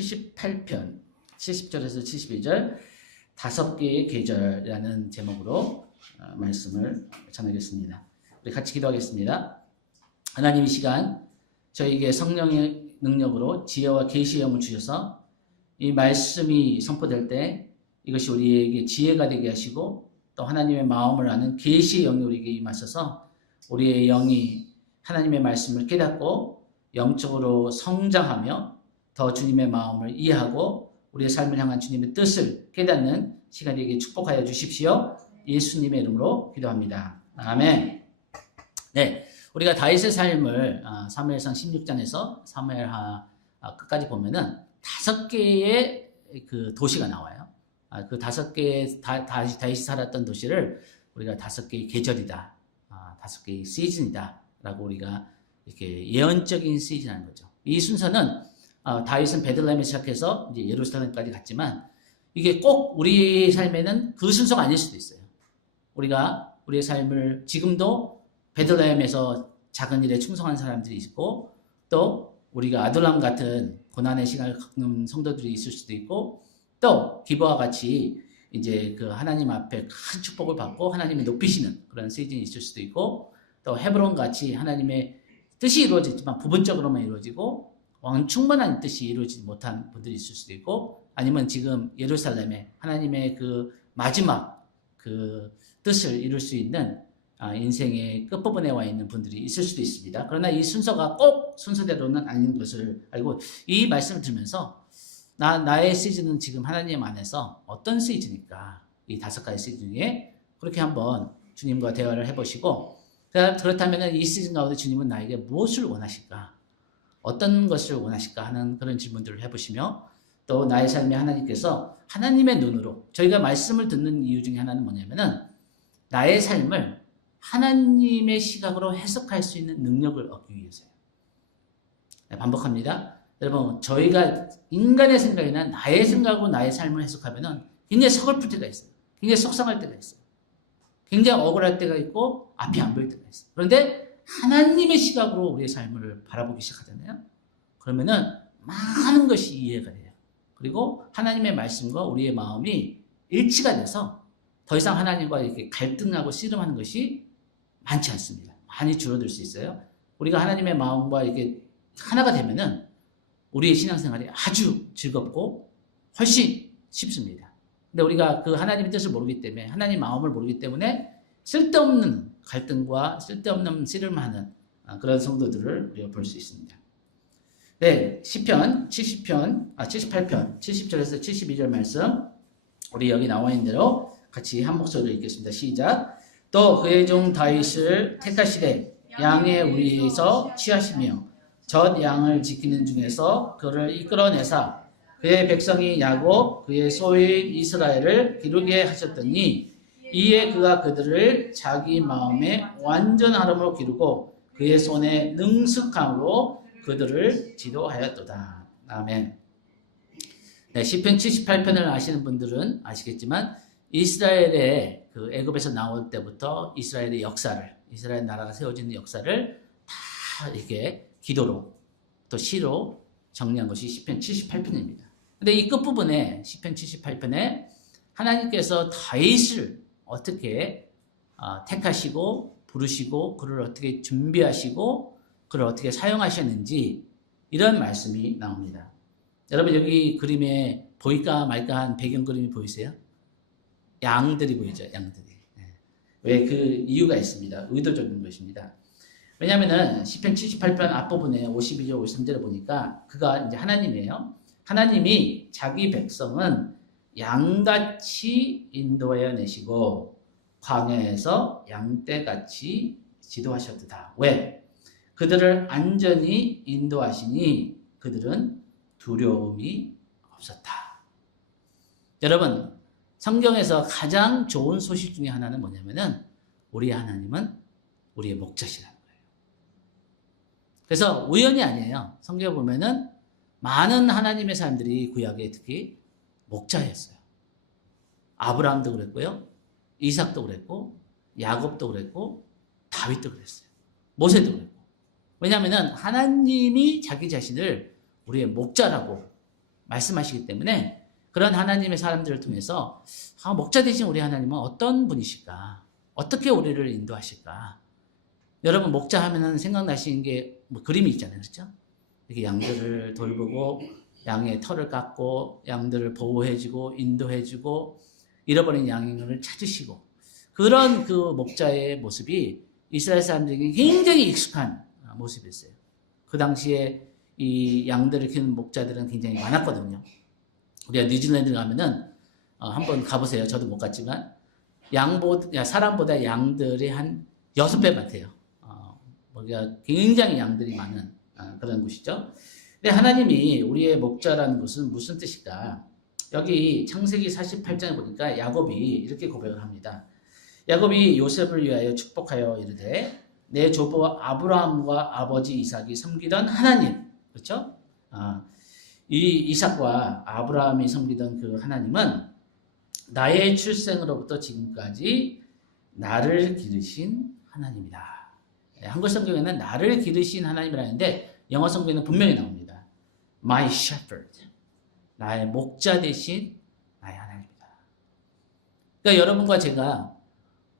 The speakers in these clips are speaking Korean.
78편 70절에서 72절 5개의 계절이라는 제목으로 말씀을 전하겠습니다. 우리 같이 기도하겠습니다. 하나님, 이 시간 저에게 성령의 능력으로 지혜와 계시의 영을 주셔서 이 말씀이 선포될 때 이것이 우리에게 지혜가 되게 하시고 또 하나님의 마음을 아는 계시의 영이 우리에게 임하셔서 우리의 영이 하나님의 말씀을 깨닫고 영적으로 성장하며 더 주님의 마음을 이해하고 우리의 삶을 향한 주님의 뜻을 깨닫는 시간에게 축복하여 주십시오. 예수님의 이름으로 기도합니다. 아멘. 네, 우리가 다윗의 삶을 사무엘상 16장에서 사무엘하 끝까지 보면은 5개의 그 도시가 나와요. 그 5개의 다윗이 살았던 도시를 우리가 5개의 계절이다, 5개의 시즌이다 라고 우리가 이렇게 예언적인 시즌이라는 거죠. 이 순서는 다윗은 베들레헴에 시작해서 이제 예루살렘까지 갔지만 이게 꼭 우리 삶에는 그 순서가 아닐 수도 있어요. 우리가 우리의 삶을 지금도 베들레헴에서 작은 일에 충성한 사람들이 있고 또 우리가 아둘람 같은 고난의 시간을 겪는 성도들이 있을 수도 있고 또 기브와 같이 이제 그 하나님 앞에 큰 축복을 받고 하나님이 높이시는 그런 시즌이 있을 수도 있고 또 헤브론 같이 하나님의 뜻이 이루어지지만 부분적으로만 이루어지고 충만한 뜻이 이루어지지 못한 분들이 있을 수도 있고 아니면 지금 예루살렘에 하나님의 그 마지막 그 뜻을 이룰 수 있는 인생의 끝부분에 와 있는 분들이 있을 수도 있습니다. 그러나 이 순서가 꼭 순서대로는 아닌 것을 알고 이 말씀을 들으면서 나의 시즌은 지금 하나님 안에서 어떤 시즌일까? 이 5가지 시즌 중에 그렇게 한번 주님과 대화를 해보시고 그렇다면 이 시즌 가운데 주님은 나에게 무엇을 원하실까? 어떤 것을 원하실까 하는 그런 질문들을 해보시며 또 나의 삶에 하나님께서 하나님의 눈으로 저희가 말씀을 듣는 이유 중에 하나는 뭐냐면은 나의 삶을 하나님의 시각으로 해석할 수 있는 능력을 얻기 위해서예요. 네, 반복합니다. 여러분, 저희가 인간의 생각이나 나의 생각으로 나의 삶을 해석하면은 굉장히 서글플 때가 있어요. 굉장히 속상할 때가 있어요. 굉장히 억울할 때가 있고 앞이 안 보일 때가 있어요. 그런데 하나님의 시각으로 우리의 삶을 바라보기 시작하잖아요. 그러면은 많은 것이 이해가 돼요. 그리고 하나님의 말씀과 우리의 마음이 일치가 돼서 더 이상 하나님과 이렇게 갈등하고 씨름하는 것이 많지 않습니다. 많이 줄어들 수 있어요. 우리가 하나님의 마음과 이렇게 하나가 되면은 우리의 신앙생활이 아주 즐겁고 훨씬 쉽습니다. 근데 우리가 그 하나님의 뜻을 모르기 때문에 하나님 마음을 모르기 때문에 쓸데없는 갈등과 쓸데없는 씨름하는 그런 성도들을 우리가 볼 수 있습니다. 네, 시편 78편 70절에서 72절 말씀 우리 여기 나와 있는 대로 같이 한 목소리로 읽겠습니다. 시작. 또 그의 종 다윗을 택하시되 양의 우리에서 취하시며 젖 양을 지키는 중에서 그를 이끌어내사 그의 백성이 야곱 그의 소유인 이스라엘을 기르게 하셨더니 이에 그가 그들을 자기 마음에 완전하름으로 기르고 그의 손에 능숙함으로 그들을 지도하였도다. 아멘. 네, 시편 78편을 아시는 분들은 아시겠지만 이스라엘의 그 애굽에서 나올 때부터 이스라엘의 역사를 이스라엘 나라가 세워지는 역사를 다 이렇게 기도로 또 시로 정리한 것이 시편 78편입니다. 근데 이 끝부분에 시편 78편에 하나님께서 다윗을 어떻게 택하시고 부르시고 그를 어떻게 준비하시고 그를 어떻게 사용하셨는지 이런 말씀이 나옵니다. 여러분 여기 그림에 보일까 말까 한 배경 그림이 보이세요? 양들이 보이죠. 양들이. 왜 그 이유가 있습니다. 의도적인 것입니다. 왜냐하면은 시편 78편 앞부분에 52절 53절을 보니까 그가 이제 하나님이에요. 하나님이 자기 백성은 양같이 인도하여 내시고 광야에서 양떼같이 지도하셨도다. 왜? 그들을 안전히 인도하시니 그들은 두려움이 없었다. 여러분, 성경에서 가장 좋은 소식 중에 하나는 뭐냐면은 우리 하나님은 우리의 목자시라는 거예요. 그래서 우연이 아니에요. 성경에 보면은 많은 하나님의 사람들이 구약에 특히 목자였어요. 아브라함도 그랬고요. 이삭도 그랬고 야곱도 그랬고 다윗도 그랬어요. 모세도 그랬고. 왜냐하면 하나님이 자기 자신을 우리의 목자라고 말씀하시기 때문에 그런 하나님의 사람들을 통해서 목자 되신 우리 하나님은 어떤 분이실까? 어떻게 우리를 인도하실까? 여러분 목자 하면은 생각나시는 게 뭐 그림이 있잖아요. 그렇죠? 이렇게 양들을 돌보고 양의 털을 깎고 양들을 보호해주고 인도해주고 잃어버린 양을 찾으시고 그런 그 목자의 모습이 이스라엘 사람들에게 굉장히 익숙한 모습이었어요. 그 당시에 이 양들을 키우는 목자들은 굉장히 많았거든요. 우리가 뉴질랜드 가면은 한번 가보세요. 저도 못 갔지만 사람보다 양들이 한 6배 같아요. 우리가 굉장히 양들이 많은 그런 곳이죠. 근데 하나님이 우리의 목자라는 것은 무슨 뜻일까? 여기 창세기 48장에 보니까 야곱이 이렇게 고백을 합니다. 야곱이 요셉을 위하여 축복하여 이르되 내 조부 아브라함과 아버지 이삭이 섬기던 하나님, 그렇죠? 이 이삭과 아브라함이 섬기던 그 하나님은 나의 출생으로부터 지금까지 나를 기르신 하나님이다. 한글 성경에는 나를 기르신 하나님이라는데 영어 성경에는 분명히 나옵니다. My shepherd. 나의 목자 되신 나의 하나님이다. 그러니까 여러분과 제가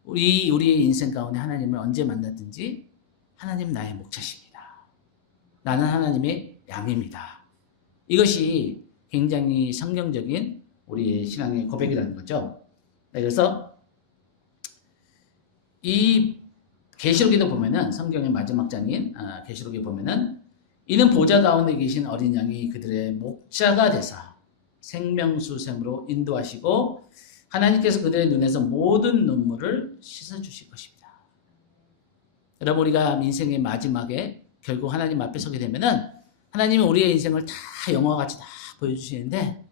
우리의 인생 가운데 하나님을 언제 만났든지 하나님 나의 목자십니다. 나는 하나님의 양입니다. 이것이 굉장히 성경적인 우리의 신앙의 고백이라는 거죠. 그래서 이 계시록에도 보면은 성경의 마지막 장인 계시록에 보면은 이는 보좌 가운데 계신 어린 양이 그들의 목자가 되사 생명수샘으로 인도하시고 하나님께서 그들의 눈에서 모든 눈물을 씻어주실 것입니다. 여러분 우리가 인생의 마지막에 결국 하나님 앞에 서게 되면은 하나님은 우리의 인생을 다 영화와 같이 다 보여주시는데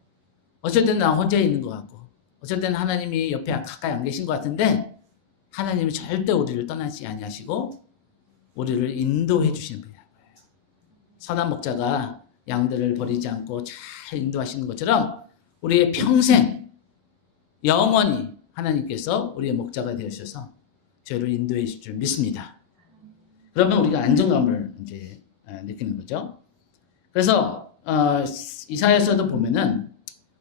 어쩔 때는 나 혼자 있는 것 같고 어쩔 때는 하나님이 옆에 가까이 안 계신 것 같은데 하나님이 절대 우리를 떠나지 아니하시고 우리를 인도해 주시는 분이라는 거예요. 선한 목자가 양들을 버리지 않고 잘 인도하시는 것처럼 우리의 평생 영원히 하나님께서 우리의 목자가 되어주셔서 저희를 인도해 주실 줄 믿습니다. 그러면 우리가 안정감을 이제 느끼는 거죠. 그래서 이사야서도 보면은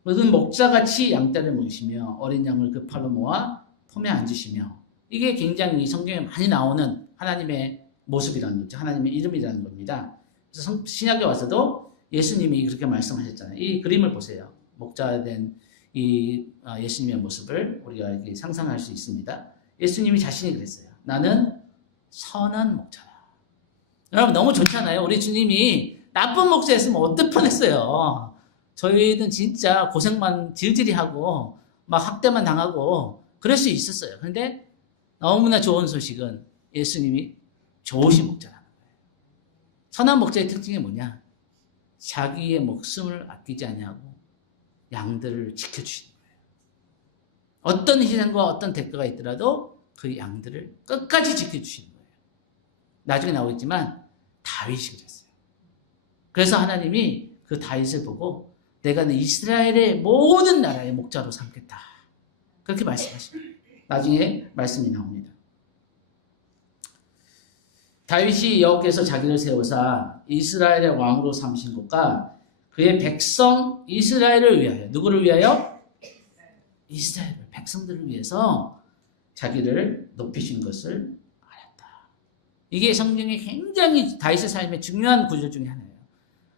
모든 목자같이 양떼를 모으시며 어린 양을 그 팔로 모아 폼에 앉으시며 이게 굉장히 성경에 많이 나오는 하나님의 모습이라는 거죠. 하나님의 이름이라는 겁니다. 그래서 신약에 와서도 예수님이 그렇게 말씀하셨잖아요. 이 그림을 보세요. 목자된 이 예수님의 모습을 우리가 이렇게 상상할 수 있습니다. 예수님이 자신이 그랬어요. 나는 선한 목자다. 여러분 너무 좋잖아요. 우리 주님이 나쁜 목자였으면 어떨 뻔했어요. 저희는 진짜 고생만 질질이 하고 막 학대만 당하고 그럴 수 있었어요. 그런데 너무나 좋은 소식은 예수님이 좋으신 목자라는 거예요. 선한 목자의 특징이 뭐냐? 자기의 목숨을 아끼지 아니하고 양들을 지켜주시는 거예요. 어떤 희생과 어떤 대가가 있더라도 그 양들을 끝까지 지켜주시는 거예요. 나중에 나오겠지만 다윗이 그랬어요. 그래서 하나님이 그 다윗을 보고 내가 이스라엘의 모든 나라의 목자로 삼겠다. 그렇게 말씀하십니다. 나중에 말씀이 나옵니다. 다윗이 여호와께서 자기를 세우사 이스라엘의 왕으로 삼으신 것과 그의 백성 이스라엘을 위하여 누구를 위하여? 이스라엘 백성들을 위해서 자기를 높이신 것을 알았다. 이게 성경의 굉장히 다윗의 삶의 중요한 구절 중에 하나예요.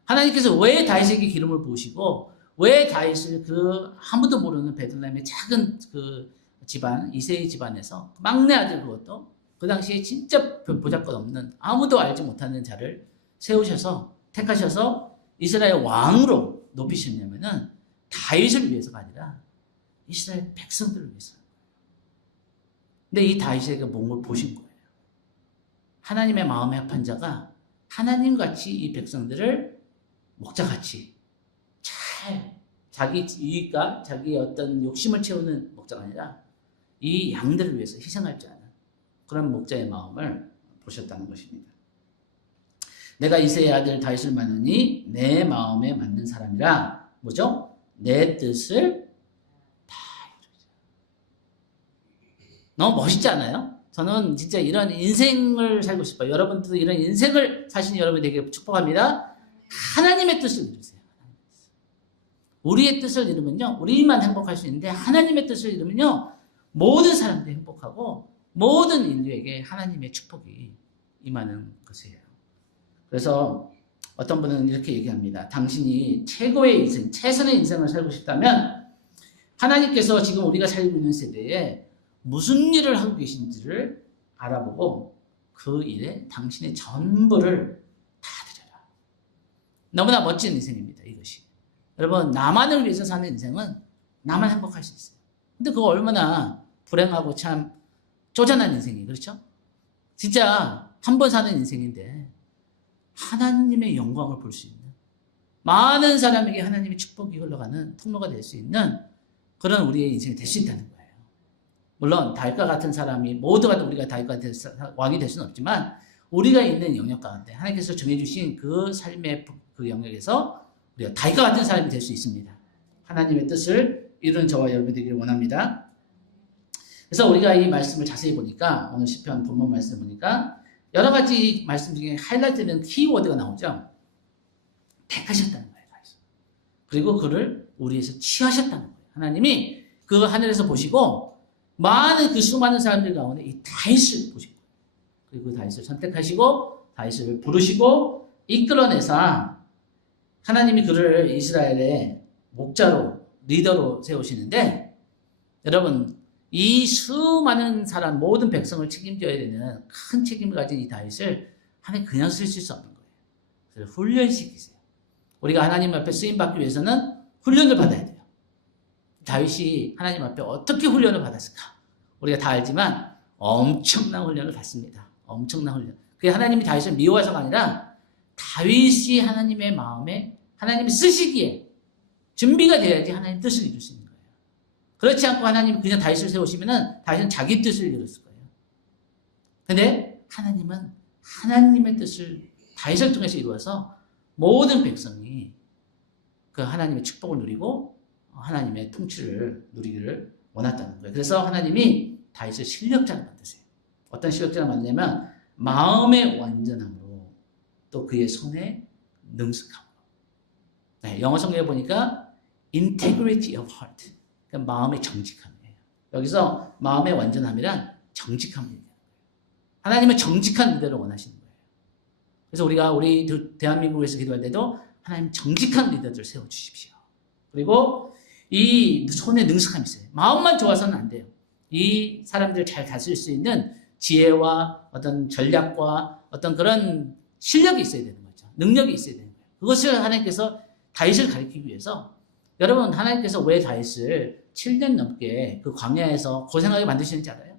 하나님께서 왜 다윗에게 기름을 부으시고 왜 다윗을 그 아무도 모르는 베들레헴의 작은 그 집안 이세의 집안에서 막내 아들 그것도 그 당시에 진짜 보잘것없는 아무도 알지 못하는 자를 세우셔서 택하셔서 이스라엘 왕으로 높이셨냐면은 다윗을 위해서가 아니라 이스라엘 백성들을 위해서. 근데 이 다윗에게 몸을 보신 거예요. 하나님의 마음에 합한 자가 하나님같이 이 백성들을 목자같이 잘 자기 이익과 자기 어떤 욕심을 채우는 목자가 아니라 이 양들을 위해서 희생할 줄 아는 그런 목자의 마음을 보셨다는 것입니다. 내가 이새의 아들 다윗을 만나니 내 마음에 맞는 사람이라 뭐죠? 내 뜻을 다 이루자. 너무 멋있지 않아요? 저는 진짜 이런 인생을 살고 싶어요. 여러분들도 이런 인생을 사시는 여러분 되게 축복합니다. 하나님의 뜻을 이루세요. 우리의 뜻을 이루면요, 우리만 행복할 수 있는데 하나님의 뜻을 이루면요, 모든 사람들이 행복하고 모든 인류에게 하나님의 축복이 임하는 것이에요. 그래서 어떤 분은 이렇게 얘기합니다. 당신이 최고의 인생, 최선의 인생을 살고 싶다면 하나님께서 지금 우리가 살고 있는 세대에 무슨 일을 하고 계신지를 알아보고 그 일에 당신의 전부를 다 드려라. 너무나 멋진 인생입니다. 이것이. 여러분, 나만을 위해서 사는 인생은 나만 행복할 수 있어요. 근데 그거 얼마나 불행하고 참 쪼잔한 인생이에요. 그렇죠? 진짜 한 번 사는 인생인데 하나님의 영광을 볼 수 있는, 많은 사람에게 하나님의 축복이 흘러가는 통로가 될 수 있는 그런 우리의 인생이 될 수 있다는 거예요. 물론 다윗과 같은 사람이 모두가 우리가 다윗과 같은 왕이 될 수는 없지만 우리가 있는 영역 가운데 하나님께서 정해주신 그 삶의 그 영역에서 우리가 다윗과 같은 사람이 될 수 있습니다. 하나님의 뜻을 이루는 저와 여러분이 되기를 원합니다. 그래서 우리가 이 말씀을 자세히 보니까, 오늘 시편 본문 말씀을 보니까 여러 가지 말씀 중에 하이라이트되는 키워드가 나오죠. 택하셨다는 거예요. 그리고 그를 우리에서 취하셨다는 거예요. 하나님이 그 하늘에서 보시고 많은 그 수많은 사람들 가운데 이 다윗을 보시고, 그리고 그 다윗을 선택하시고 다윗을 부르시고 이끌어내사 하나님이 그를 이스라엘의 목자로, 리더로 세우시는데, 여러분, 이 수많은 사람, 모든 백성을 책임져야 되는 큰 책임을 가진 이 다윗을 하나님 그냥 쓰실 수 없는 거예요. 그래서 훈련시키세요. 우리가 하나님 앞에 쓰임받기 위해서는 훈련을 받아야 돼요. 다윗이 하나님 앞에 어떻게 훈련을 받았을까? 우리가 다 알지만 엄청난 훈련을 받습니다. 엄청난 훈련. 그게 하나님이 다윗을 미워해서가 아니라 다윗이 하나님의 마음에 하나님이 쓰시기에 준비가 돼야지 하나님 뜻을 이룰 수 있는 거예요. 그렇지 않고 하나님이 그냥 다윗을 세우시면은 다윗은 자기 뜻을 이뤘을 거예요. 근데 하나님은 하나님의 뜻을 다윗을 통해서 이루어서 모든 백성이 그 하나님의 축복을 누리고 하나님의 통치를 누리기를 원했다는 거예요. 그래서 하나님이 다윗을 실력자를 만드세요. 어떤 실력자를 만드냐면 마음의 완전함으로, 또 그의 손의 능숙함으로. 네, 영어 성경에 보니까 integrity of heart, 그러니까 마음의 정직함이에요. 여기서 마음의 완전함이란 정직함을 얘기하는 거예요. 하나님은 정직한 리더를 원하시는 거예요. 그래서 우리가 우리 대한민국에서 기도할 때도 하나님 정직한 리더들을 세워주십시오. 그리고 이 손에 능숙함이 있어요. 마음만 좋아서는 안 돼요. 이 사람들을 잘 다스릴 수 있는 지혜와 어떤 전략과 어떤 그런 실력이 있어야 되는 거죠. 능력이 있어야 되는 거예요. 그것을 하나님께서 다윗을 가리키기 위해서, 여러분, 하나님께서 왜 다윗을 7년 넘게 그 광야에서 고생하게 만드시는지 알아요?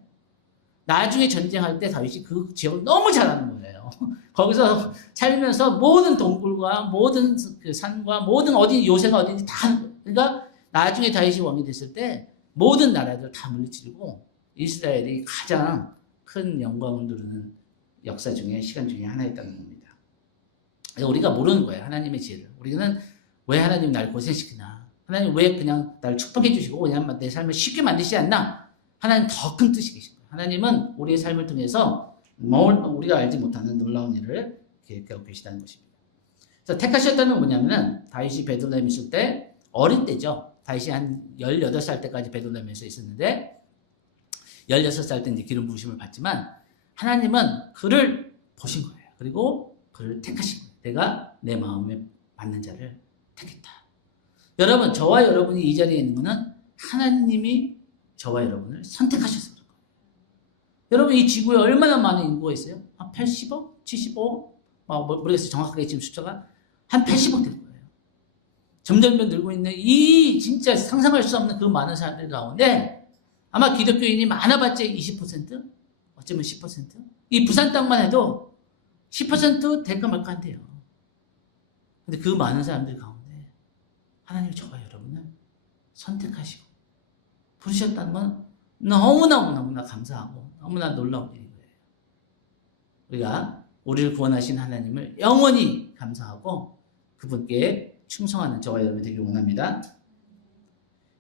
나중에 전쟁할 때 다윗이 그 지역을 너무 잘 아는 거예요. 거기서 살면서 모든 동굴과 모든 그 산과 모든 어디 요새가 어딘지 다 아는 거예요. 그러니까 나중에 다윗이 왕이 됐을 때 모든 나라들을 다 물리치고 이스라엘이 가장 큰 영광을 누리는 역사 중에, 시간 중에 하나였다는 겁니다. 우리가 모르는 거예요. 하나님의 지혜를. 우리는 왜 하나님 날 고생시키나? 하나님 왜 그냥 날 축복해 주시고 그냥 내 삶을 쉽게 만드시지 않나? 하나님 더 큰 뜻이 계신 거예요. 하나님은 우리의 삶을 통해서 우리가 알지 못하는 놀라운 일을 계획하고 계시다는 것입니다. 그래서 택하셨다는 건 뭐냐면은, 다윗이 베들레헴에 있을 때 어릴 때죠. 다윗이 한 18살 때까지 베들레헴에서 있었는데 16살 때 이제 기름 부으심을 받지만 하나님은 그를 보신 거예요. 그리고 그를 택하신 거예요. 내가 내 마음에 맞는 자를 택했다. 여러분, 저와 여러분이 이 자리에 있는 것은 하나님이 저와 여러분을 선택하셔서 그런 거예요. 여러분, 이 지구에 얼마나 많은 인구가 있어요? 한 80억? 75억? 모르겠어요. 정확하게 지금 숫자가 한 80억 될 거예요. 점점 늘고 있는 이 진짜 상상할 수 없는 그 많은 사람들 가운데 아마 기독교인이 많아봤자 20%? 어쩌면 10%? 이 부산 땅만 해도 10% 될까 말까 한대요. 근데 그 많은 사람들 가운데 하나님이 저와 여러분을 선택하시고 부르셨다는 건 너무나 감사하고 너무나 놀라운 일인 거예요. 우리가 우리를 구원하신 하나님을 영원히 감사하고 그분께 충성하는 저와 여러분이 되길 원합니다.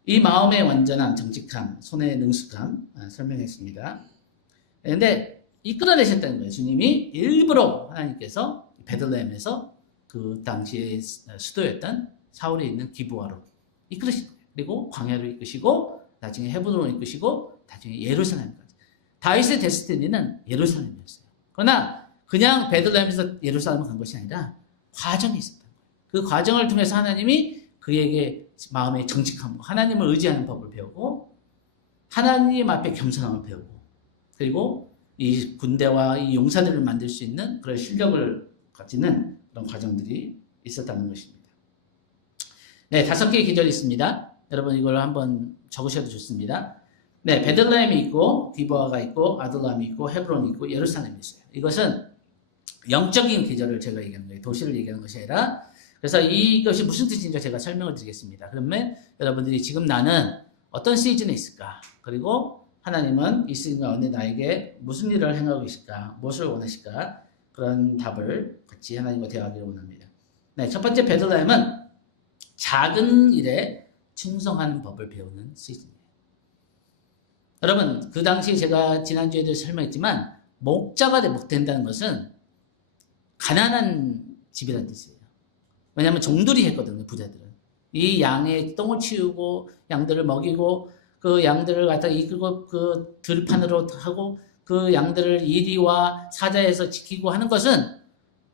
이 마음의 완전함, 정직함, 손의 능숙함 설명했습니다. 그런데 이끌어내셨다는 거예요. 주님이 일부러 하나님께서 베들레헴에서 그 당시의 수도였던 사울이 있는 기브아로 이끌으신 거예요. 그리고 광야로 이끄시고 나중에 헤브론으로 이끄시고 나중에 예루살렘까지. 다윗의 데스티니는 예루살렘이었어요. 그러나 그냥 베들레헴에서 예루살렘 간 것이 아니라 과정이 있었던 거예요. 그 과정을 통해서 하나님이 그에게 마음의 정직함과 하나님을 의지하는 법을 배우고 하나님 앞에 겸손함을 배우고 그리고 이 군대와 이 용사들을 만들 수 있는 그런 실력을 가지는 그런 과정들이 있었다는 것입니다. 네, 5개의 계절이 있습니다. 여러분 이걸 한번 적으셔도 좋습니다. 네, 베들레헴이 있고 기브아가 있고 아둘람이 있고 헤브론이 있고 예루살렘이 있어요. 이것은 영적인 계절을 제가 얘기하는 거예요. 도시를 얘기하는 것이 아니라. 그래서 이것이 무슨 뜻인지 제가 설명을 드리겠습니다. 그러면 여러분들이 지금 나는 어떤 시즌에 있을까? 그리고 하나님은 이 시즌 가운데 나에게 무슨 일을 행하고 계실까? 무엇을 원하실까? 그런 답을 같이 하나님과 대화하기를 원합니다. 네, 첫 번째 베들레헴은 작은 일에 충성하는 법을 배우는 시즌이에요. 여러분 그 당시 제가 지난주에도 설명했지만 목자가 된다는 것은 가난한 집이라는 뜻이에요. 왜냐하면 종들이 했거든요. 부자들은. 이 양의 똥을 치우고 양들을 먹이고 그 양들을 갖다 이끌고 그 들판으로 하고 그 양들을 이리와 사자에서 지키고 하는 것은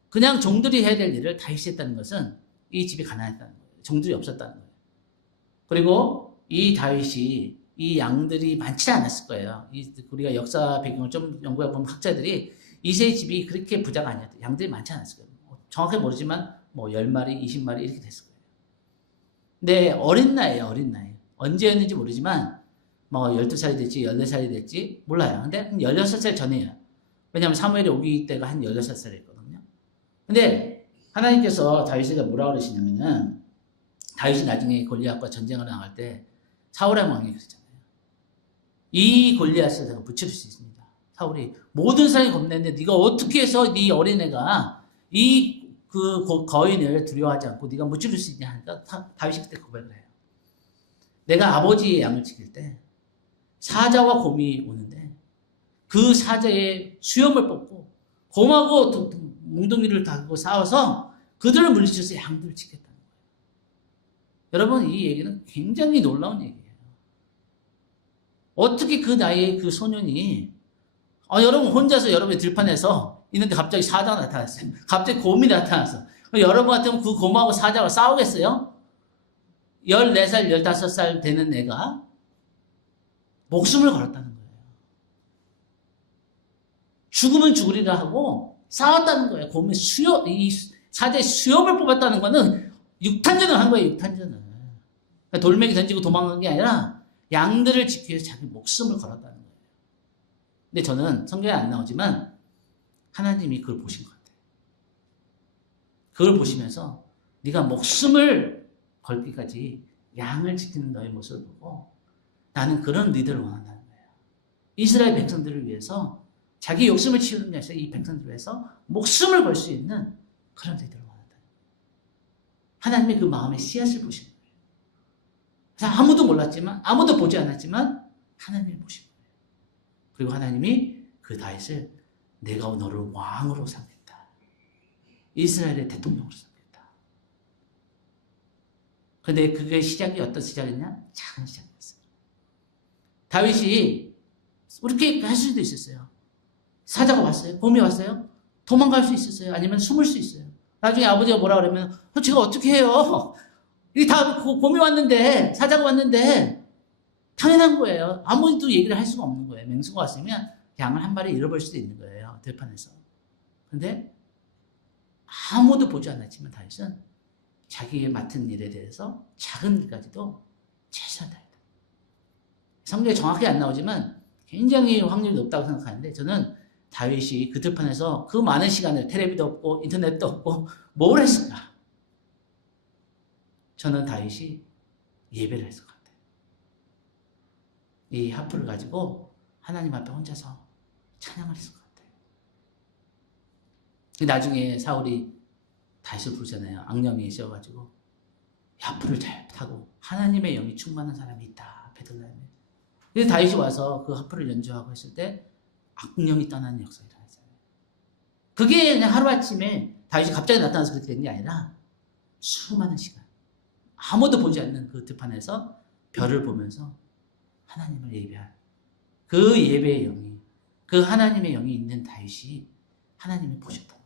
그냥 종들이 해야 될 일을 다윗이 했다는 것은 이 집이 가난했다는 거예요. 종들이 없었다는 거예요. 그리고 이 다윗이 이 양들이 많지 않았을 거예요. 우리가 역사 배경을 좀 연구해보면 학자들이 이새의 집이 그렇게 부자가 아니었대요. 양들이 많지 않았을 거예요. 정확하게 모르지만 뭐 10마리, 20마리 이렇게 됐을 거예요. 근데 어린 나이에요. 어린 나이. 언제였는지 모르지만 뭐 12살이 됐지 14살이 됐지 몰라요. 근데 한 16살 전이에요. 왜냐하면 사무엘이 오기 때가 한 16살이었거든요. 근데 하나님께서 다윗에게 뭐라 그러시냐면은 다윗이 나중에 골리앗과 전쟁을 나갈 때 사울의 왕이 그랬잖아요. 이 골리앗을 내가 무찌를 수 있습니다. 사울이 모든 사람이 겁내는데 네가 어떻게 해서 네 어린애가 이 그 거인을 두려워하지 않고 네가 무찌를 수 있냐 하니까 다윗이 그때 고백을 해요. 내가 아버지의 양을 지킬 때 사자와 곰이 오는데 그 사자의 수염을 뽑고 곰하고 몽둥이를 달고 싸워서 그들을 물리쳐서 양들을 지켰다는 거예요. 여러분 이 얘기는 굉장히 놀라운 얘기예요. 어떻게 그 나이에 그 소년이 여러분 혼자서 여러분의 들판에서 있는데 갑자기 사자가 나타났어요. 갑자기 곰이 나타났어. 여러분 같으면 그 곰하고 사자가 싸우겠어요? 14살, 15살 되는 애가 목숨을 걸었다는 거예요. 죽으면 죽으리라 하고 싸웠다는 거예요. 곰의 이 사자의 수염을 뽑았다는 거는 육탄전을 한 거예요. 육탄전을. 돌멩이 던지고 도망간 게 아니라 양들을 지키기 위해서 자기 목숨을 걸었다는 거예요. 근데 저는 성경에 안 나오지만 하나님이 그걸 보신 것 같아요. 그걸 보시면서 네가 목숨을 걸기까지 양을 지키는 너의 모습을 보고 나는 그런 리더를 원한다는 거예요. 이스라엘 백성들을 위해서 자기 욕심을 치우는 게 아니라 이 백성들을 위해서 목숨을 걸 수 있는 그런 리더를 원한다는 거예요. 하나님이 그 마음의 씨앗을 보신 거예요. 그래서 아무도 몰랐지만 아무도 보지 않았지만 하나님이 보신 거예요. 그리고 하나님이 그 다윗을 내가 너를 왕으로 삼겠다. 이스라엘의 대통령으로 삼겠다. 그런데 그게 시작이 어떤 시작이냐? 작은 시작이었어요. 다윗이 이렇게 할 수도 있었어요. 사자가 왔어요. 곰이 왔어요. 도망갈 수 있었어요. 아니면 숨을 수 있어요. 나중에 아버지가 뭐라 그러면 제가 어떻게 해요? 이게 다 곰이 왔는데 사자가 왔는데 당연한 거예요. 아무도 얘기를 할 수가 없는 거예요. 맹수가 왔으면 양을 한 마리 잃어버릴 수도 있는 거예요. 들판에서. 그런데 아무도 보지 않았지만 다윗은 자기의 맡은 일에 대해서 작은 일까지도 최선을 다했다. 성경에 정확히 안 나오지만 굉장히 확률이 높다고 생각하는데 저는 다윗이 그 들판에서 그 많은 시간을 텔레비도 없고 인터넷도 없고 뭘 했을까? 저는 다윗이 예배를 했을 것 같아요. 이 하프를 가지고 하나님 앞에 혼자서 찬양을 했을 것 같아요. 나중에 사울이 다윗을 부르잖아요. 악령이 있어가지고 하프를 잘 타고 하나님의 영이 충만한 사람이 있다. 베들레헴에. 그래서 다윗이 와서 그 하프를 연주하고 했을 때 악령이 떠나는 역사가 일어났잖아요. 그게 그냥 하루아침에 다윗이 갑자기 나타나서 그렇게 된 게 아니라 수많은 시간 아무도 보지 않는 그 들판에서 별을 보면서 하나님을 예배할 그 예배의 영이, 그 하나님의 영이 있는 다윗이 하나님이 보셨다.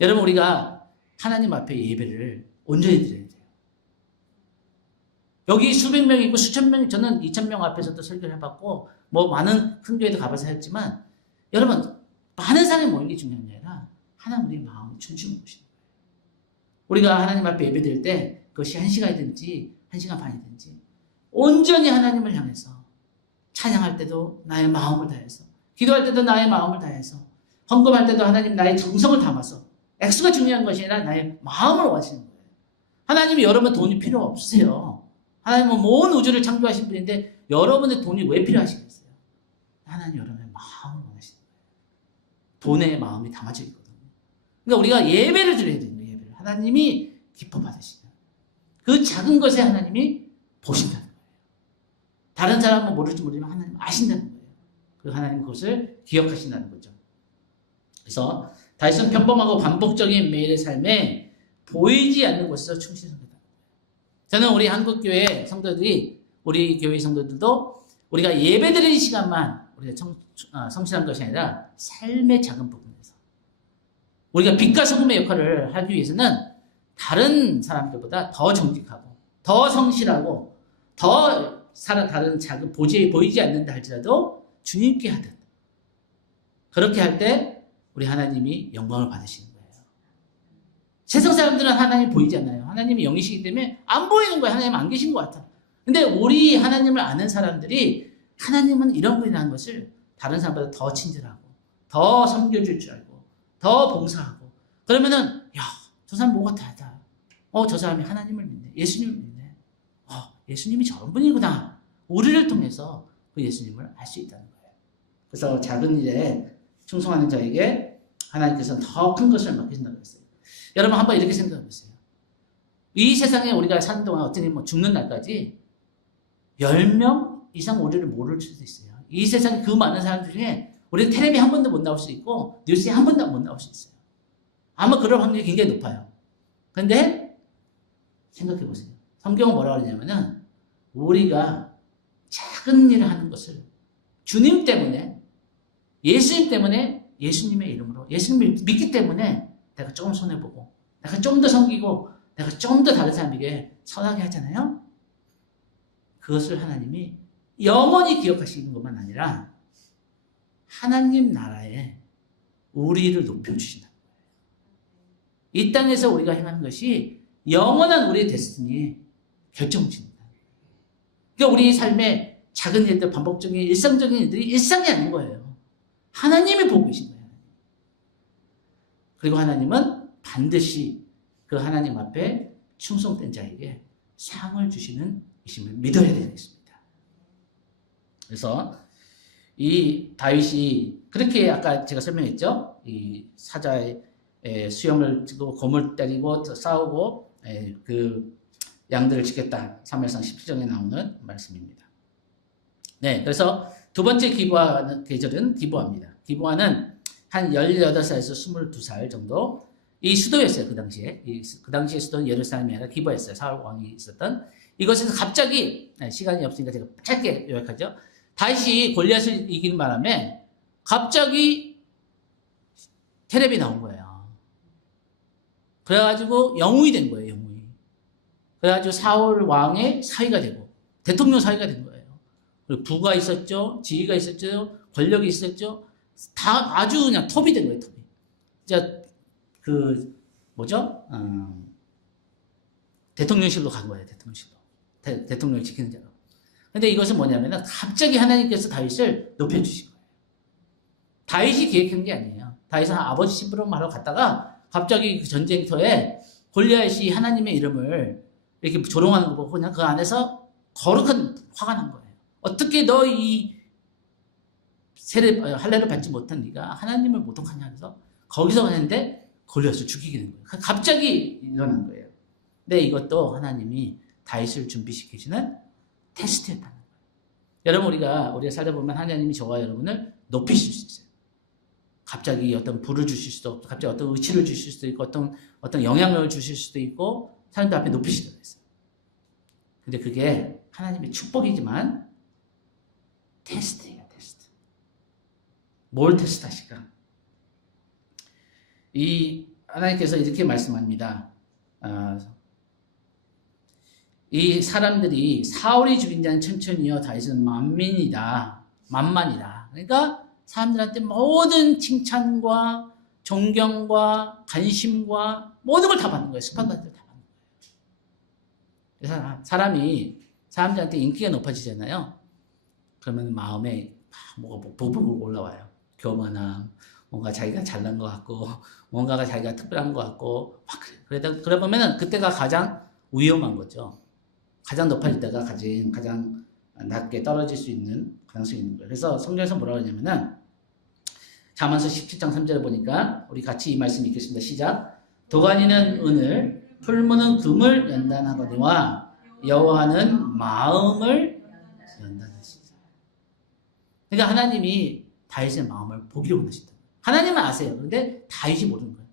여러분, 우리가 하나님 앞에 예배를 온전히 드려야 돼요. 여기 수백 명이 있고 수천 명, 저는 2,000명 앞에서도 설교를 해봤고 뭐 많은 큰 교회도 가봐서 했지만, 여러분, 많은 사람이 모이는 게 중요한 게 아니라 하나님 우리 마음을 춤추는 것이에요. 우리가 하나님 앞에 예배 드릴 때 그것이 1시간이든지 1시간 반이든지 온전히 하나님을 향해서 찬양할 때도 나의 마음을 다해서, 기도할 때도 나의 마음을 다해서, 헌금할 때도 하나님 나의 정성을 담아서, 액수가 중요한 것이 아니라 나의 마음을 원하시는 거예요. 하나님이 여러분 돈이 필요 없으세요. 하나님은 온 우주를 창조하신 분인데 여러분의 돈이 왜 필요하시겠어요? 하나님 여러분의 마음을 원하시는 거예요. 돈에 마음이 담아져 있거든요. 그러니까 우리가 예배를 드려야 되는 거예요. 예배를. 하나님이 기뻐 받으시는 그 작은 것에 하나님이 보신다는 거예요. 다른 사람은 모를지 모르지만 하나님 아신다는 거예요. 그 하나님 그것을 기억하신다는 거죠. 그래서 다윗은 평범하고 반복적인 매일의 삶에 보이지 않는 곳에서 충실합니다. 저는 우리 한국교회 성도들이, 우리 교회 성도들도 우리가 예배드리는 시간만 우리가 성실한 것이 아니라 삶의 작은 부분에서 우리가 빛과 소금의 역할을 하기 위해서는 다른 사람들보다 더 정직하고 더 성실하고 더 다른 작은 보이지 않는다 할지라도 주님께 하듯 그렇게 할 때 우리 하나님이 영광을 받으시는 거예요. 세상 사람들은 하나님이 보이지 않아요. 하나님이 영이시기 때문에 안 보이는 거예요. 하나님 안 계신 것 같아. 근데 우리 하나님을 아는 사람들이 하나님은 이런 분이라는 것을 다른 사람보다 더 친절하고 더 섬겨줄 줄 알고 더 봉사하고, 그러면은 야, 저 사람 뭐가 다르다. 저 사람이 하나님을 믿네. 예수님을 믿네. 예수님이 저런 분이구나. 우리를 통해서 그 예수님을 알 수 있다는 거예요. 그래서 작은 일에 충성하는 자에게 하나님께서는 더 큰 것을 맡기신다고 했어요. 여러분 한번 이렇게 생각해 보세요. 이 세상에 우리가 사는 동안 어떻게 뭐 죽는 날까지 10명 이상 우리를 모를 수도 있어요. 이 세상에 그 많은 사람들 중에 우리는 텔레비 한 번도 못 나올 수 있고 뉴스에 한 번도 못 나올 수 있어요. 아마 그럴 확률이 굉장히 높아요. 그런데 생각해 보세요. 성경은 뭐라고 그러냐면은 우리가 작은 일을 하는 것을 주님 때문에, 예수님 때문에, 예수님의 이름으로, 예수님을 믿기 때문에 내가 조금 손해보고, 내가 좀 더 섬기고, 내가 좀 더 다른 사람에게 선하게 하잖아요. 그것을 하나님이 영원히 기억하시는 것만 아니라 하나님 나라에 우리를 높여주신다. 이 땅에서 우리가 행하는 것이 영원한 우리의 데스티니에 결정짓는다. 그러니까 우리 삶의 작은 일들, 반복적인 일상적인 일들이 일상이 아닌 거예요. 하나님이 보고 계신 거예요. 그리고 하나님은 반드시 그 하나님 앞에 충성된 자에게 상을 주시는 이심을 믿어야 되겠습니다. 그래서 이 다윗이 그렇게 아까 제가 설명했죠. 이 사자의 수염을 찌고 곰을 때리고 싸우고 그 양들을 지켰다. 사무엘상 17장에 나오는 말씀입니다. 네, 그래서 두 번째 기부하는 계절은 기부합니다. 기부하는 한 18살에서 22살 정도 이 수도였어요. 그 당시에. 그 당시에 수도는 예루살렘이 아니라 기부였어요. 사울 왕이 있었던. 이것에서 갑자기, 시간이 없으니까 제가 짧게 요약하죠. 다윗이 골리앗을 이기는 바람에 갑자기 텔레비 나온 거예요. 그래가지고 영웅이 된 거예요. 영웅이. 그래가지고 사울 왕의 사위가 되고 대통령 사위가 된 거예요. 그리고 부가 있었죠. 지위가 있었죠. 권력이 있었죠. 다 아주 그냥 톱이 된 거예요. 톱이. 자, 대통령실로 간 거예요. 대통령실로. 대통령을 지키는 자로. 근데 이것은 뭐냐면 갑자기 하나님께서 다윗을 높여주신 거예요. 다윗이 기획한 게 아니에요. 다윗은 아버지 심부름하러 갔다가 갑자기 그 전쟁터에 골리앗이 하나님의 이름을 이렇게 조롱하는 거 보고 그냥 그 안에서 거룩한 화가 난 거예요. 어떻게 너 이 할례를 받지 못한 네가 하나님을 모독하냐 해서 거기서 했는데 골리앗을 죽이게 된 거예요. 갑자기 일어난 거예요. 근데 이것도 하나님이 다윗을 준비시키시는 테스트였다는 거예요. 여러분 우리가 살다 보면 하나님이 저와 여러분을 높이실 수 있어요. 갑자기 어떤 부를 주실 수도 있고, 갑자기 어떤 의치를 주실 수도 있고, 어떤 영향력을 주실 수도 있고, 사람들 앞에 높이시도록 했어요. 근데 그게 하나님의 축복이지만 테스트예요, 테스트. 뭘 테스트하실까? 이 하나님께서 이렇게 말씀합니다. 이 사람들이 사울이 죽인 자는 천천히요, 다윗은 만민이다, 만만이다. 그러니까 사람들한테 모든 칭찬과 존경과 관심과 모든 걸 다 받는 거예요. 스판들한테 다 받는 거예요. 그래서 사람들한테 인기가 높아지잖아요. 그러면 마음에 뭐가 부부부 올라와요. 교만함, 뭔가 자기가 잘난 것 같고, 뭔가가 자기가 특별한 것 같고, 막 그러다 보면은 그때가 가장 위험한 거죠. 가장 높아질 때가 가장 낮게 떨어질 수 있는 가능성이 있는 거예요. 그래서 성경에서 뭐라고 하냐면은 잠언서 17장 3절에 보니까 우리 같이 이 말씀 읽겠습니다. 시작. 도가니는 은을, 풀무는 금을 연단하거니와 여호와는 마음을 연단하시죠. 그러니까 하나님이 다윗의 마음을 보기로 원하신다. 하나님은 아세요. 그런데 다윗이 모르는 거예요.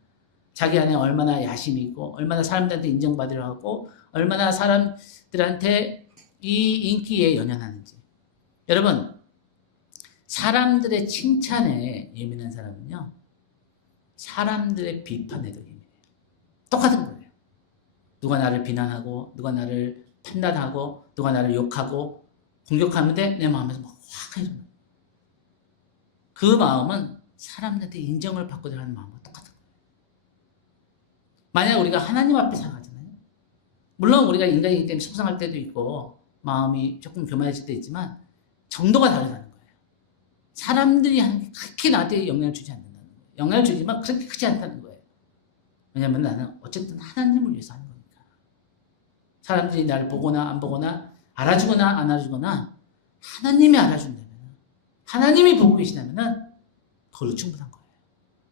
자기 안에 얼마나 야심이 있고, 얼마나 사람들한테 인정받으려 하고, 얼마나 사람들한테 이 인기에 연연하는지. 여러분, 사람들의 칭찬에 예민한 사람은요, 사람들의 비판에도 예민해요. 똑같은 거예요. 누가 나를 비난하고, 누가 나를 판단하고, 누가 나를 욕하고, 공격하는데 내 마음에서 막 확 해요. 그 마음은 사람들한테 인정을 받고자 하는 마음과 똑같은 거예요. 만약 우리가 하나님 앞에 살아가잖아요. 물론 우리가 인간이기 때문에 속상할 때도 있고 마음이 조금 교만해질 때 있지만 정도가 다르다는 거예요. 사람들이 그렇게 나한테 영향을 주지 않는다는 거예요. 영향을 주지만 그렇게 크지 않다는 거예요. 왜냐하면 나는 어쨌든 하나님을 위해서 하는 거니까. 사람들이 나를 보거나 안 보거나 알아주거나 안 알아주거나 하나님이 알아준다면, 하나님이 보고 계시다면 그걸로 충분한 거예요.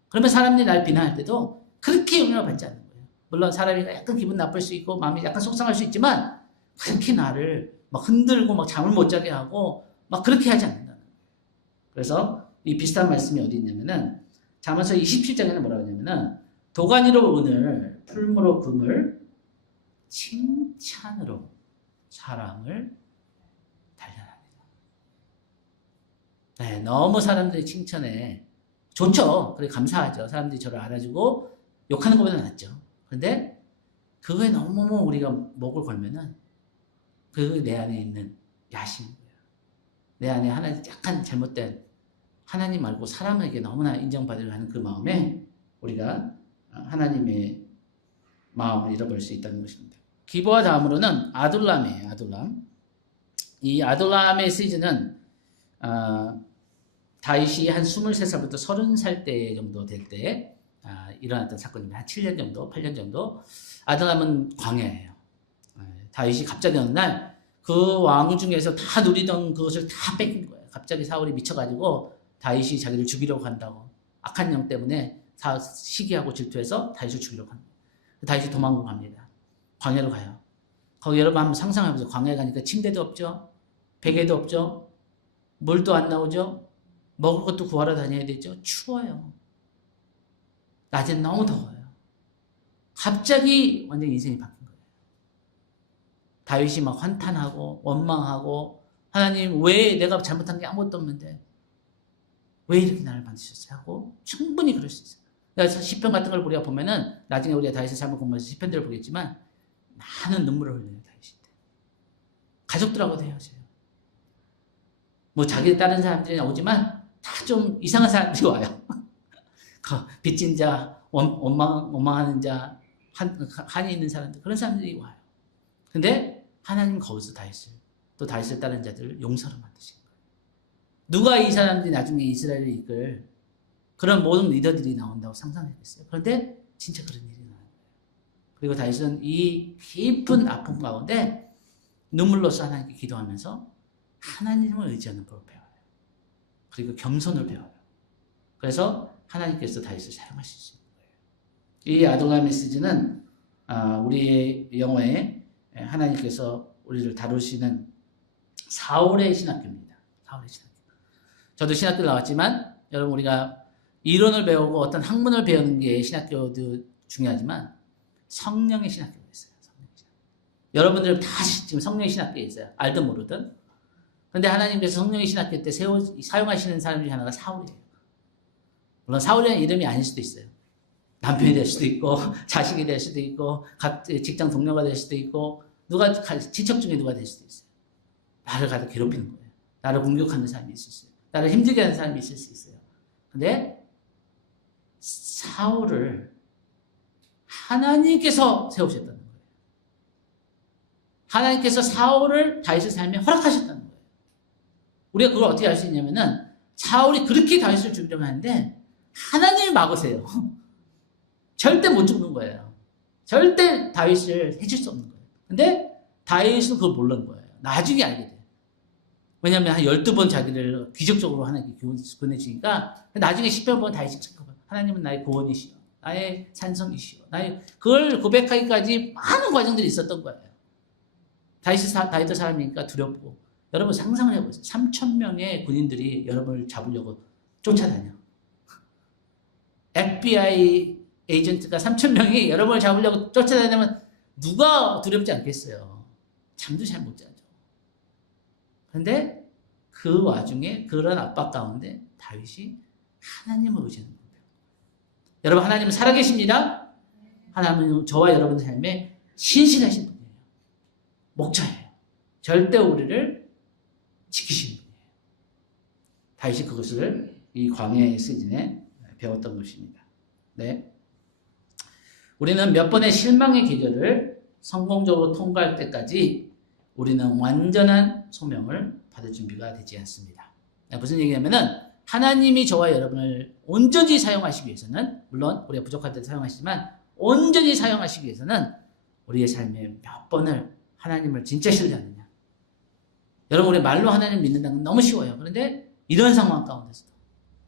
그러면 사람들이 날 비난할 때도 그렇게 영향을 받지 않는 거예요. 물론 사람이 약간 기분 나쁠 수 있고 마음이 약간 속상할 수 있지만 그렇게 나를 막 흔들고 막 잠을 못 자게 하고 막 그렇게 하지 않는다는 거예요. 그래서 이 비슷한 말씀이 어디 있냐면은 잠언서 27장에는 뭐라고 하냐면은 도가니로 은을, 풀무로 금을, 칭찬으로 사람을 단련합니다. 네, 너무 사람들의 칭찬에 좋죠. 그래 감사하죠. 사람들이 저를 알아주고 욕하는 것보다 낫죠. 그런데 그거에 너무 우리가 목을 걸면은 그 내 안에 있는 야심이에요. 내 안에 하나 약간 잘못된 하나님 말고 사람에게 너무나 인정받으려 하는 그 마음에 우리가 하나님의 마음을 잃어버릴 수 있다는 것입니다. 기브와 다음으로는 아둘람이에요. 아둘람. 이 아둘람의 시즌은 다윗이 한 23살부터 30살 때 정도 될 때 일어났던 사건입니다. 한 7년 정도, 8년 정도. 아둘람은 광야예요. 다윗이 갑자기 어느 날 그 왕 중에서 다 누리던 그것을 다 뺏긴 거예요. 갑자기 사울이 미쳐가지고 다윗이 자기를 죽이려고 한다고. 악한 영 때문에 시기하고 질투해서 다윗을 죽이려고 합니다. 다윗이 도망갑니다. 광야로 가요. 거기 여러분 한번 상상해보세요. 광야에 가니까 침대도 없죠. 베개도 없죠. 물도 안 나오죠. 먹을 것도 구하러 다녀야 되죠. 추워요. 낮엔 너무 더워요. 갑자기 완전 인생이 바뀐 거예요. 다윗이 막 환탄하고 원망하고 하나님 왜 내가 잘못한 게 아무것도 없는데 왜 이렇게 나를 만드셨어요? 하고 충분히 그럴 수 있어요. 그래서 시편 같은 걸 우리가 보면은 나중에 우리가 다윗의 삶을 공부해서 시편들을 보겠지만 많은 눈물을 흘려요. 다윗이. 가족들하고도 헤어져요. 뭐 자기 다른 사람들이 오지만 다 좀 이상한 사람들이 와요. 빚진 자, 원망하는 자, 한이 있는 사람들 그런 사람들이 와요. 근데 하나님 거기서 또 다윗을 따른 자들을 용서로 만드신 거예요. 누가 이 사람들이 나중에 이스라엘을 이끌 그런 모든 리더들이 나온다고 상상했겠어요. 그런데 진짜 그런 일이 나는 거예요. 그리고 다윗은 이 깊은 아픔 가운데 눈물로써 하나님께 기도하면서 하나님을 의지하는 법을 배워요. 그리고 겸손을 배워요. 그래서 하나님께서 다윗을 사용하실 수 있는 거예요. 이 아둘람의 시즌은 우리의 영어에 하나님께서 우리를 다루시는 사울의 신학교입니다. 사울의 신학교. 저도 신학교 나왔지만 여러분 우리가 이론을 배우고 어떤 학문을 배우는 게 신학교도 중요하지만 성령의 신학교가 있어요. 성령의 신학교. 여러분들 다 지금 성령의 신학교에 있어요. 알든 모르든. 근데 하나님께서 성령의 신학교 때 사용하시는 사람 중에 하나가 사울이에요. 물론 사울이라는 이름이 아닐 수도 있어요. 남편이 될 수도 있고 자식이 될 수도 있고 직장 동료가 될 수도 있고 친척 중에 누가 될 수도 있어요. 나를 가다 괴롭히는 거예요. 나를 공격하는 사람이 있을 수 있어요. 나를 힘들게 하는 사람이 있을 수 있어요. 근데 사울을 하나님께서 세우셨다는 거예요. 하나님께서 사울을 다윗의 삶에 허락하셨다는 거예요. 우리가 그걸 어떻게 알 수 있냐면은 사울이 그렇게 다윗을 죽이려고 하는데 하나님이 막으세요. 절대 못 죽는 거예요. 절대 다윗을 해칠 수 없는 거예요. 근데 다윗은 그걸 모르는 거예요. 나중에 알게 돼요. 왜냐하면 한 12번 자기를 기적적으로 하나님께 보내주니까 나중에 10편 보면 다윗이 잠깐만 하나님은 나의 구원이시여 나의 산성이시여 그걸 고백하기까지 많은 과정들이 있었던 거예요. 다윗의 사람이니까 두렵고 여러분 상상을 해보세요. 3,000명의 군인들이 여러분을 잡으려고 쫓아다녀. FBI 에이전트가 3,000명이 여러분을 잡으려고 쫓아다니면 누가 두렵지 않겠어요. 잠도 잘 못 자죠. 그런데 그 와중에 그런 압박 가운데 다윗이 하나님을 의지하는 거예요. 여러분 하나님은 살아계십니다. 하나님은 저와 여러분의 삶에 신실하신 분이에요. 목자예요. 절대 우리를 지키시는 분이에요. 다윗이 그것을 이 광야의 시즌에 배웠던 것입니다. 네. 우리는 몇 번의 실망의 계절을 성공적으로 통과할 때까지 우리는 완전한 소명을 받을 준비가 되지 않습니다. 무슨 얘기냐면은 하나님이 저와 여러분을 온전히 사용하시기 위해서는 물론 우리가 부족할 때도 사용하시지만 온전히 사용하시기 위해서는 우리의 삶에 몇 번을 하나님을 진짜 신뢰하느냐. 여러분 우리 말로 하나님 믿는다는 건 너무 쉬워요. 그런데 이런 상황 가운데서도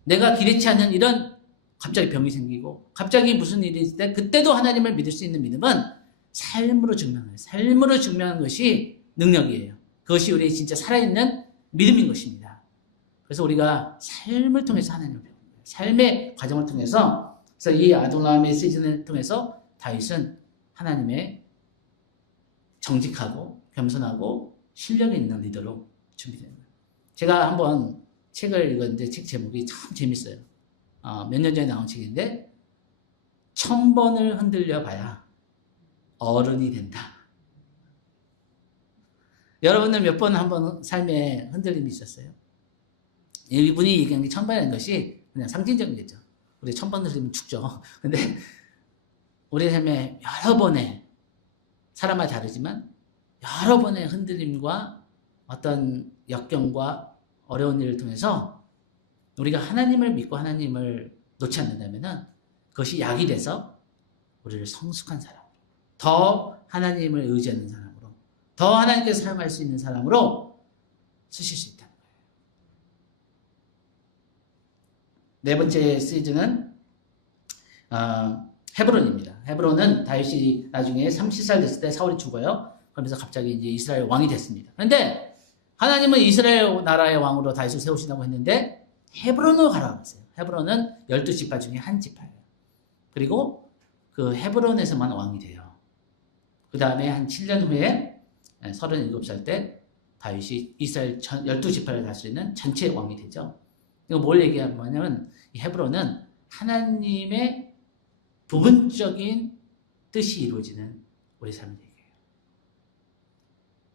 내가 기대치 않는 이런 갑자기 병이 생기고 갑자기 무슨 일이 있을 때 그때도 하나님을 믿을 수 있는 믿음은 삶으로 증명해요. 삶으로 증명하는 것이 능력이에요. 그것이 우리의 진짜 살아있는 믿음인 것입니다. 그래서 우리가 삶을 통해서 하나님을 배우는 거예요. 삶의 과정을 통해서 그래서 이 아돌람의 시즌을 통해서 다윗은 하나님의 정직하고 겸손하고 실력이 있는 리더로 준비되는 거예요. 제가 한번 책을 읽었는데 책 제목이 참 재밌어요. 몇 년 전에 나온 책인데 1000번을 흔들려 봐야 어른이 된다. 여러분들 몇 번 한번 삶에 흔들림이 있었어요? 이분이 얘기한 게 1000번이라는 것이 그냥 상징적이겠죠. 우리 1000번 흔들리면 죽죠. 근데 우리 삶에 여러 번의 사람마다 다르지만 여러 번의 흔들림과 어떤 역경과 어려운 일을 통해서 우리가 하나님을 믿고 하나님을 놓지 않는다면 그것이 약이 돼서 우리를 성숙한 사람으로 더 하나님을 의지하는 사람으로 더 하나님께서 사용할 수 있는 사람으로 쓰실 수 있다는 거예요. 네 번째 시즌은 헤브론입니다. 헤브론은 다윗이 나중에 30살 됐을 때 사울이 죽어요. 그러면서 갑자기 이제 이스라엘 왕이 됐습니다. 그런데 하나님은 이스라엘 나라의 왕으로 다윗을 세우신다고 했는데 헤브론으로 가라고 했어요. 헤브론은 12지파 중에 한 지파예요. 그리고 그 헤브론에서만 왕이 돼요. 그 다음에 한 7년 후에 37살 때 다윗이 이스라엘 12지파를 다스리는 전체 왕이 되죠. 이거 뭘 얘기하냐면 이 헤브론은 하나님의 부분적인 뜻이 이루어지는 우리 삶의 얘기예요.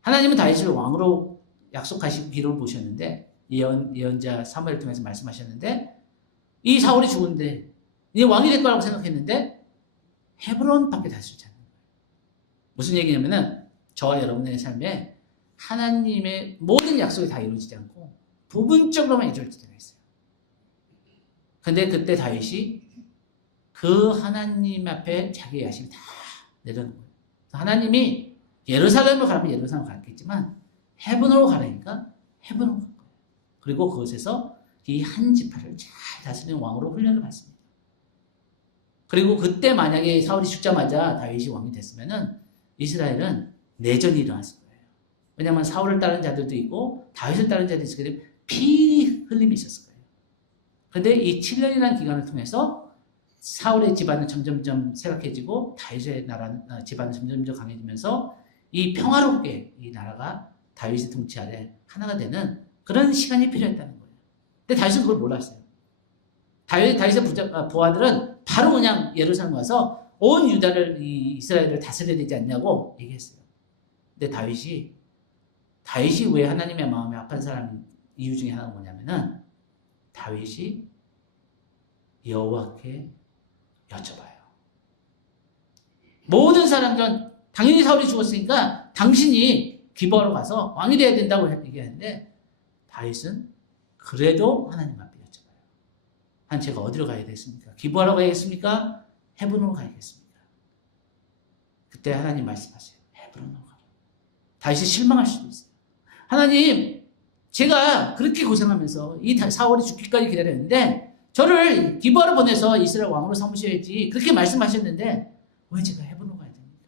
하나님은 다윗을 왕으로 약속하신 기록을 보셨는데 예언자 사무엘을 통해서 말씀하셨는데 이 사울이 죽었는데 이제 왕이 될 거라고 생각했는데 헤브론밖에 다스리지 않는 거예요. 무슨 얘기냐면은 저와 여러분의 삶에 하나님의 모든 약속이 다 이루어지지 않고 부분적으로만 이루어질 때가 있어요. 근데 그때 다윗이 그 하나님 앞에 자기의 야심을 다 내려놓은 거예요. 하나님이 예루살렘으로 가라면 예루살렘으로 갔겠지만 헤브론으로 가라니까 헤브론으로 간 거예요. 그리고 그곳에서 이 한 지파를 잘 다스리는 왕으로 훈련을 받습니다. 그리고 그때 만약에 사울이 죽자마자 다윗이 왕이 됐으면은 이스라엘은 내전이 일어났을 거예요. 왜냐하면 사울을 따르는 자들도 있고 다윗을 따르는 자들이 있었기 때문에 피 흘림이 있었을 거예요. 그런데 이 7년이라는 기간을 통해서 사울의 집안은 점점점 쇠락해지고 다윗의 집안은 점점점 강해지면서 이 평화롭게 이 나라가 다윗의 통치 아래 하나가 되는 그런 시간이 필요했다는 거예요. 근데 다윗은 그걸 몰랐어요. 다윗의 부하들은 바로 그냥 예루살렘 와서 온 유다를 이 이스라엘을 다스려야 되지 않냐고 얘기했어요. 근데 다윗이 왜 하나님의 마음에 합한 사람 이유 중에 하나가 뭐냐면은 다윗이 여호와께 여쭤봐요. 모든 사람들은 당연히 사울이 죽었으니까 당신이 기브아로 가서 왕이 돼야 된다고 얘기하는데 다윗은 그래도 하나님 앞에 여쭤봐요. 한 제가 어디로 가야 되겠습니까? 기브아로 가야겠습니까? 헤브론으로 가야겠습니까? 그때 하나님 말씀하세요. 헤브론으로 가라. 다윗이 실망할 수도 있어요. 하나님, 제가 그렇게 고생하면서 이 사울이 죽기까지 기다렸는데 저를 기브아로 보내서 이스라엘 왕으로 삼으셔야지 그렇게 말씀하셨는데 왜 제가 헤브론으로 가야 됩니까?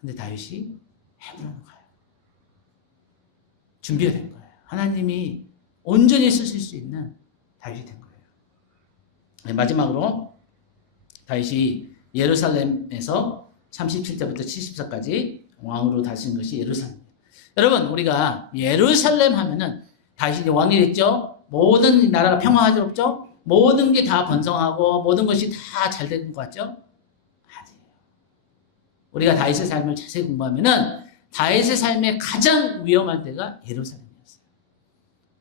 근데 다윗이 헤브론으로 가요. 준비가 된 거예요. 하나님이 온전히 쓰실 수 있는 다윗이 된 거예요. 네, 마지막으로 다윗이 예루살렘에서 37절부터 70절까지 왕으로 다스린 것이 예루살렘이에요. 여러분, 우리가 예루살렘 하면은 다윗이 왕이 됐죠? 모든 나라가 평화롭죠? 모든 게 다 번성하고 모든 것이 다 잘 되는 것 같죠? 아니에요. 우리가 다윗의 삶을 자세히 공부하면은 다윗의 삶의 가장 위험한 때가 예루살렘이었어요.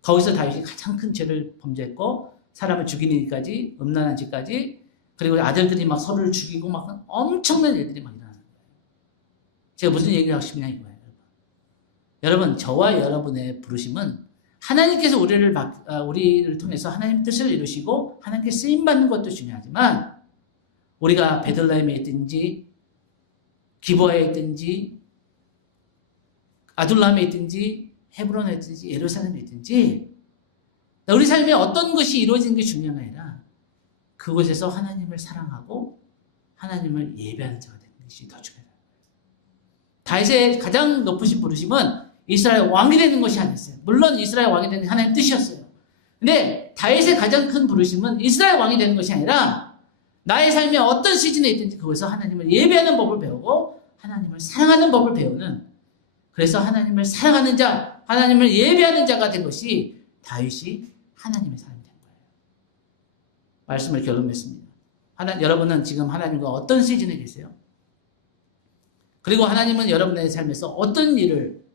거기서 다윗이 가장 큰 죄를 범죄했고 사람을 죽이는 일까지, 음란한 짓까지, 그리고 아들들이 막 서로를 죽이고 막 엄청난 일들이 막 일어나는 거예요. 제가 무슨 얘기를 하고 싶냐 이거예요. 여러분, 저와 여러분의 부르심은 하나님께서 우리를 통해서 하나님 뜻을 이루시고 하나님께 쓰임받는 것도 중요하지만 우리가 베들레헴에 있든지 기브아에 있든지 아둘람에 있든지 헤브론에 있든지 예루살렘에 있든지 우리 삶에 어떤 것이 이루어지는 게 중요한 게 아니라 그곳에서 하나님을 사랑하고 하나님을 예배하는 자가 되는 것이 더 중요해요. 다윗의 가장 높으신 부르심은 이스라엘 왕이 되는 것이 아니었어요. 물론 이스라엘 왕이 되는 게 하나님 뜻이었어요. 근데 다윗의 가장 큰 부르심은 이스라엘 왕이 되는 것이 아니라 나의 삶에 어떤 시즌에 있든지 그곳에서 하나님을 예배하는 법을 배우고 하나님을 사랑하는 법을 배우는, 그래서 하나님을 사랑하는 자, 하나님을 예배하는 자가 된 것이 다윗이 하나님의 사람이 된 거예요. 말씀을 결론냈습니다. 여러분은 지금 하나님과 어떤 시즌에 계세요? 그리고 하나님은 여러분의 삶에서 어떤 일을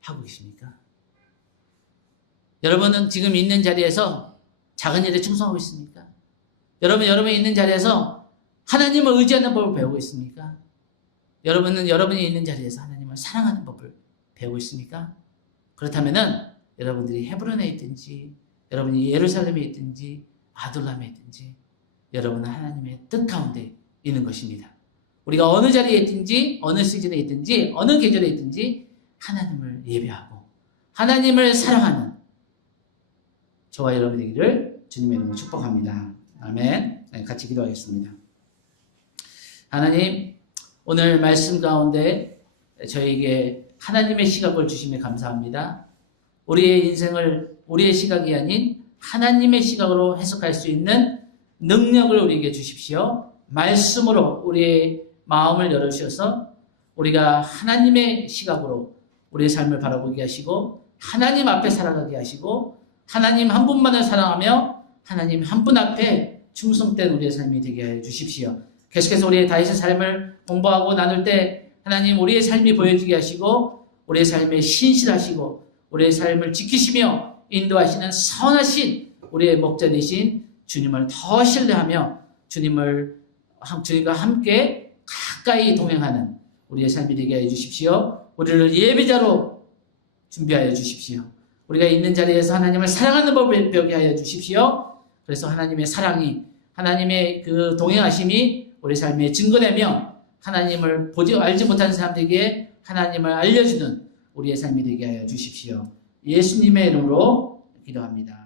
하고 계십니까? 여러분은 지금 있는 자리에서 작은 일에 충성하고 있습니까? 여러분이 있는 자리에서 하나님을 의지하는 법을 배우고 있습니까? 여러분이 있는 자리에서 하나님을 사랑하는 법을 배우고 있습니까? 그렇다면은 여러분들이 헤브론에 있든지 여러분이 예루살렘에 있든지 아둘람에 있든지 여러분은 하나님의 뜻 가운데 있는 것입니다. 우리가 어느 자리에 있든지 어느 시즌에 있든지 어느 계절에 있든지 하나님을 예배하고 하나님을 사랑하는 저와 여러분 되기를 주님의 이름으로 축복합니다. 아멘. 네, 같이 기도하겠습니다. 하나님, 오늘 말씀 가운데 저에게 하나님의 시각을 주심에 감사합니다. 우리의 인생을 우리의 시각이 아닌 하나님의 시각으로 해석할 수 있는 능력을 우리에게 주십시오. 말씀으로 우리의 마음을 열어주셔서 우리가 하나님의 시각으로 우리의 삶을 바라보게 하시고 하나님 앞에 살아가게 하시고 하나님 한 분만을 사랑하며 하나님 한 분 앞에 충성된 우리의 삶이 되게 해 주십시오. 계속해서 우리의 다윗의 삶을 공부하고 나눌 때 하나님 우리의 삶이 보여지게 하시고 우리의 삶에 신실하시고 우리의 삶을 지키시며 인도하시는 선하신 우리의 목자 되신 주님을 더 신뢰하며 주님과 함께 가까이 동행하는 우리의 삶이 되게 해 주십시오. 우리를 예배자로 준비하여 주십시오. 우리가 있는 자리에서 하나님을 사랑하는 법을 배우게 하여 주십시오. 그래서 하나님의 사랑이, 하나님의 그 동행하심이 우리 삶에 증거되며 하나님을 알지 못하는 사람들에게 하나님을 알려주는 우리의 삶이 되게 하여 주십시오. 예수님의 이름으로 기도합니다.